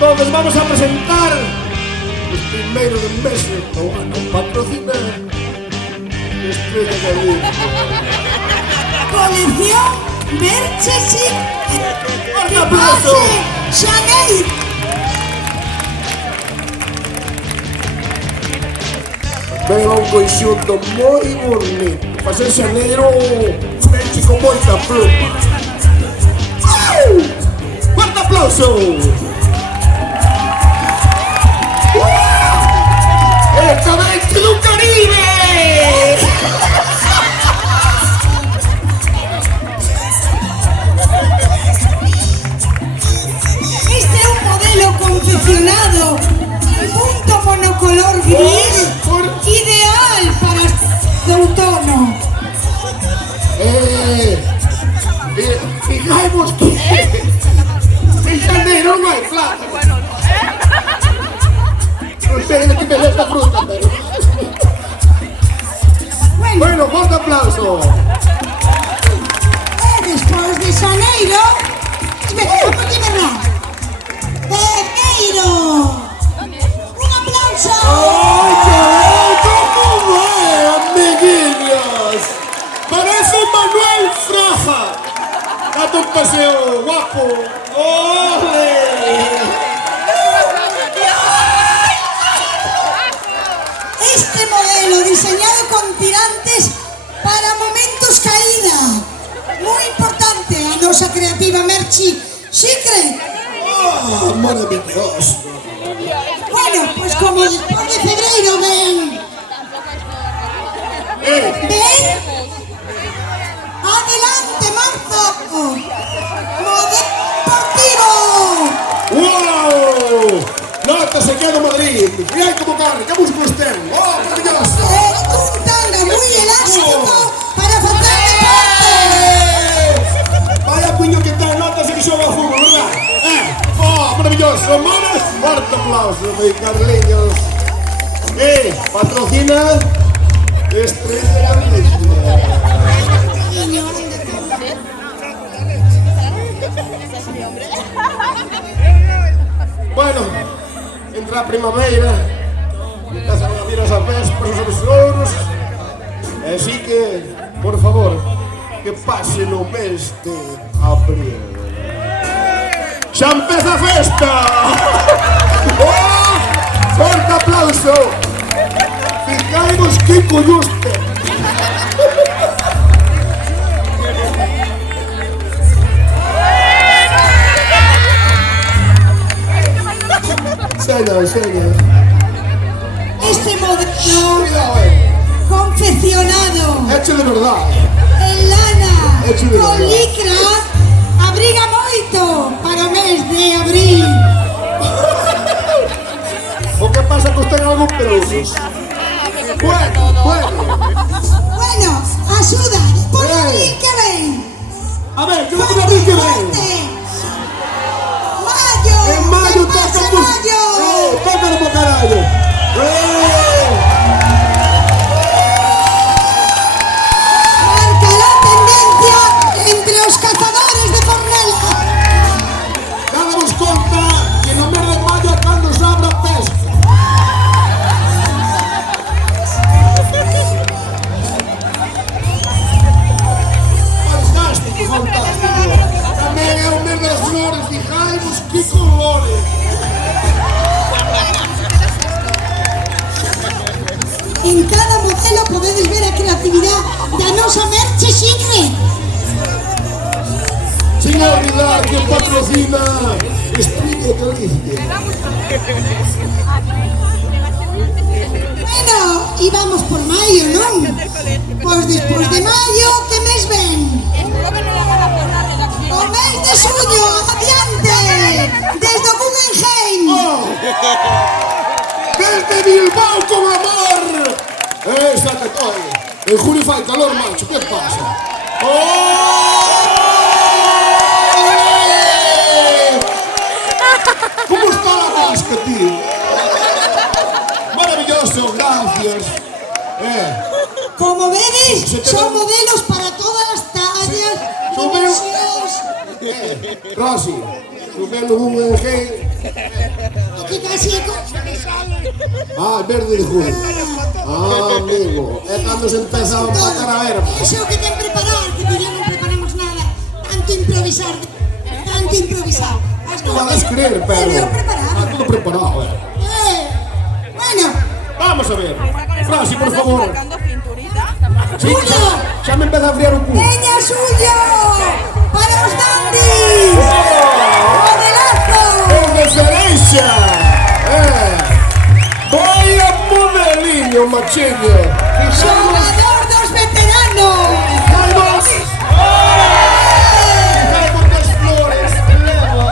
Entonces vamos a presentar los primeros meses do ano. Patrocina Estrella Galicia. Colección Merchesi Un aplauso. Chanel. Veo un conxunto moi bonito. Para ser xaneiro, feche con moita pluma. Fuerte aplauso. ¡El cabello do Caribe! Este es un modelo confeccionado en punto monocolor gris, ideal para el outono. Fijamos que en xaneiro non hai plata. Non sei de que me esta fruta, pero... Bueno, fuerte aplauso. Después de Xaneiro, Ferreiro. Un aplauso. ¡Ay, caray! ¿Cómo va, amiguillos? Parece Manuel Fraga. Date un paseo, guapo. ¡Ole! Este modelo diseñado con tirantes para momentos caída. Muy importante a nosa creativa Merchi Secret. ¡Ah, maravilloso! Bueno, pues como después de Ferreiro ven. ¿Ven? Adelante, Marzo. Modelo deportivo. ¡Wow! ¡Nota se queda Madrid! ¡Mirad cómo corre! ¡Qué músculos ten! ¡Oh, maravilloso! Un tanga muy elástico para hacer deporte. Vaya puño que ten, nota se que xoga a fútbol, ¿verdad? ¡Oh, maravilloso! ¡Manos! ¡Fuerte aplauso, mi Carliños! Patrocina Estrella Galicia. Bueno, entra a primavera, empezan a vir as vespas, os besouros, así que, por favor, que pase no mes de abril. ¡Xa empeza a festa! ¡Oh! ¡Forte aplauso! Ficaimos que colluste! Señor. Este modelo confeccionado Hecho de verdad. en lana Hecho de con verdad. licra abriga moito para o mes de abril. O que pasa que ten algún pelusos? Bueno, axuda, por abril que ven. A ver, que va por abril que ven. Mayo. En mayo ¿Qué pasa, toca mayo? tócalo por carallo. a quien patrocina Estrella Galicia. Bueno, y vamos por maio, non? Pois despois de maio, que mes ven? O mes de xuño, adiante! Desde o Guggenheim! Oh. Desde Bilbao con amor. Esa que coi. En julio fai calor, macho, que pasa? ¿Cómo está la vasca, tío? Maravilloso, gracias. Como vedes, son modelos para todas las tallas, dimensiones. Rosy, subiendo un Guggenheim. Que casi é Ah, verde de julio. Ah, amigo. É cando se empeza a empatar a ver. Eso é o que ten preparar, que tú ya non preparamos nada. Tanto improvisar. Tanto improvisar. As No vas a creer, pero... Pero preparado. Está todo preparado, Bueno, Vamos a ver. Rosy, por favor. Sí, Julio. ya me empeza a friar un culo. Peña suyo. Para os dandis. Modelazo. ¡Desde Cerecha! Vaya modelinho, machinho. Xogador dos veteranos. ¡Vamos! ¡Vamos das flores! ¡Leva!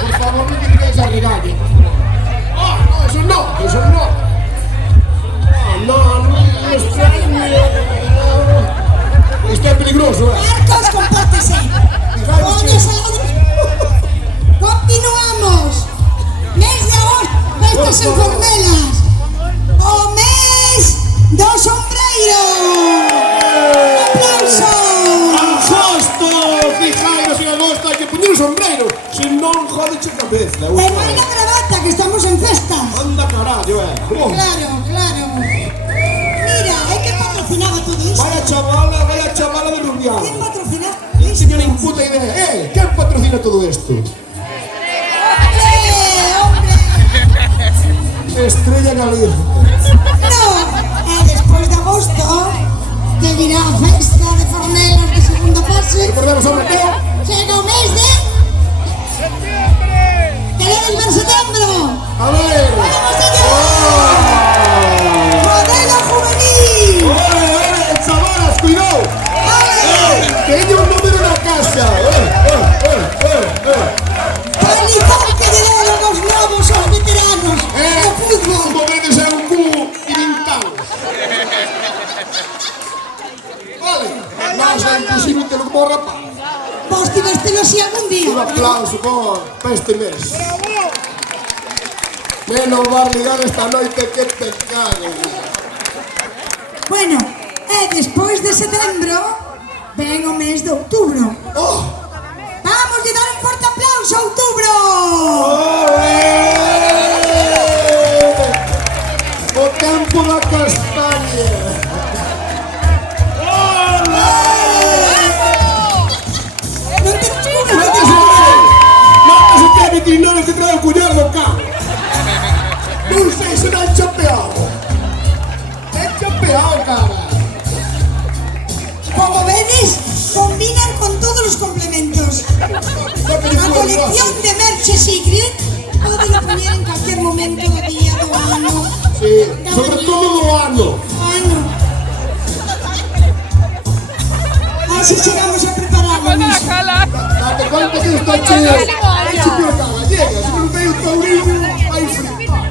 Por favor, no quites esa regaña. No, eso no, eso no. No, extraño. Esto es peligroso, Marcos, compórtese. Póñese al lado. Continuamos. Mes de agosto, vestes en formelas. O mes do sombreiro. Aplauso. ¡Agosto! Fijaros, en agosto hay que poner un sombrero. Si no, jodeche cabeza. E vai na gravata, que estamos en festas. Anda carallo, Claro, claro. Mira, é que patrocinaba todo isto. Vaya chavala de Rubián. ¿Quién patrocina No esto? tenía ni puta idea. ¿Quién patrocina todo esto? Hombre. Estrella Galicia. No, despois de agosto, que virá a festa de fornelas de segunda fase, Recordemos a Mateo. chega o mes de... Queredes ver setembro? A ver. ¡Vamos allá! Modelo juvenil. Chavalas, cuidado. ¡Ale! Que ellos no ven una casa. Palizón que lle deron os novos aos veteranos do fútbol. Como vedes é un cubo inventado. Vale. Vamos a inclusive te lo como rapaz. Vos tivestelo así algún día. Un aplauso para este mes. Menos va a ligar esta noite que te cago. Bueno, e despois de setembro, ven o mes de outubro. Oh. Vamos a dar un forte aplauso a outubro. O tempo da castaña. Non te escucho, non te Nótese que é veterinario que trae o cuñado do carro. Non sei se non é chapeado. É chapeado, cara. Como vedes, combinan con todos los complementos. A colección de Merche Secret podelo poñer en cualquier momento do día, do ano. Sí, sobre todo do ano. Ano. Así chegamos a prepararnos. Date conta que está cheo. É chupeta gallega. Se non tem o taurino, vai flipar.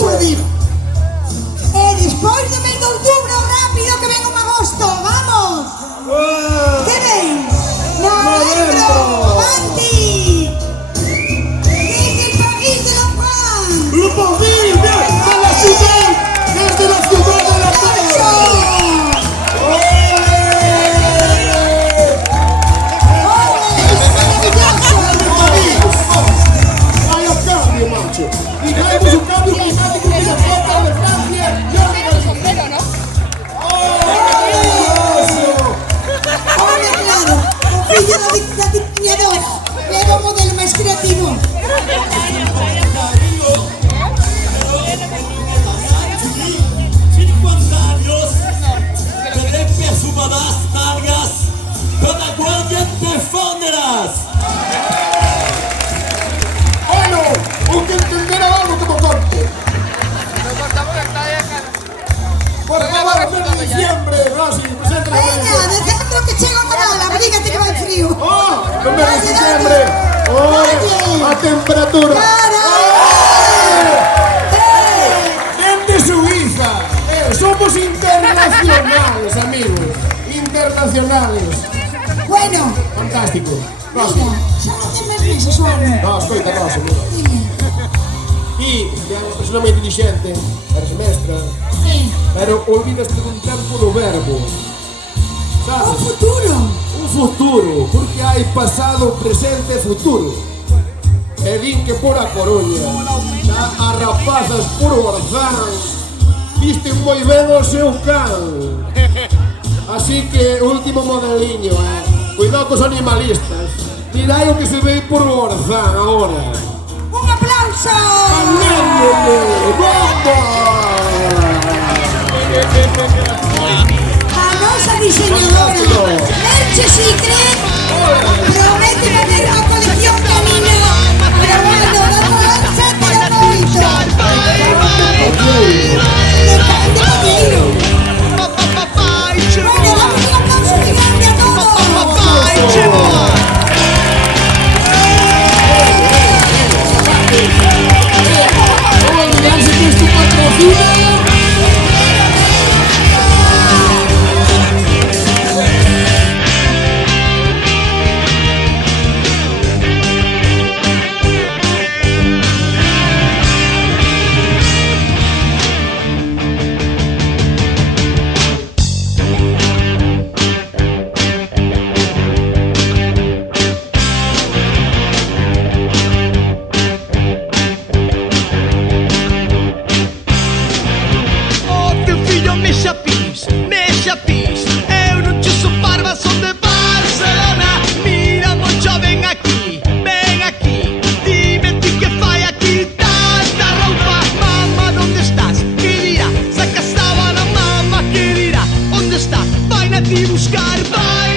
Xurdir. E despois do mes de outubro, rápido que ven un agosto. Vamos. Que ven? Novembro. Anti. Desde el país de la paz. ¡Lo Paris! ¡De la ciudad! ¡Desde la ciudad de la paz! ¡Vaya cambio, macho! Y traemos un cambio climático que la falta de Francia. mes de diciembre, Rosy, presenta o mes de Veña, diciembre. decendo que chego a nada, abrígate que vai frío. Oh, no mes de Dalle, diciembre. dalle. Oh, a temperatura. Claro. Dende Suiza. Somos internacionales, amigos. Internacionales. Bueno, Fantástico. Rosy. mira, xa non ten máis meses o ano. No, escoita, Rosy, mira. Dime. Ti, que é unha persona moi inteligente, eres mestra, Sí. pero olvidaste dun tempo do verbo. O Sabes? futuro. Un futuro, porque hai pasado, presente e futuro. E din que por a Coruña, xa as rapazas por Orzán, visten moi ben o seu can. Así que, último modeliño, cuidado cos animalistas. Mirai o que se ve por Orzán agora. Un aplauso. ¡Aléndome! ¡Bomba! A nosa diseñadora Merche Secret promete facer a colección canina pero bueno, da danza para moito de Paqueiro. Bueno, damos un aplauso gigante a todos. ¡Vamos a olvidarse que esto patrocina! Oh, teu fillo mexa pis, eu non che son parva, son de Barcelona. Mira, mocho, ven aquí, dime ti que fai aquí tanta roupa. Mamá, ¿dónde estás? Que dirá, saca sábana, mamá, que dirá, ¿dónde está? Vai na ti buscar, vai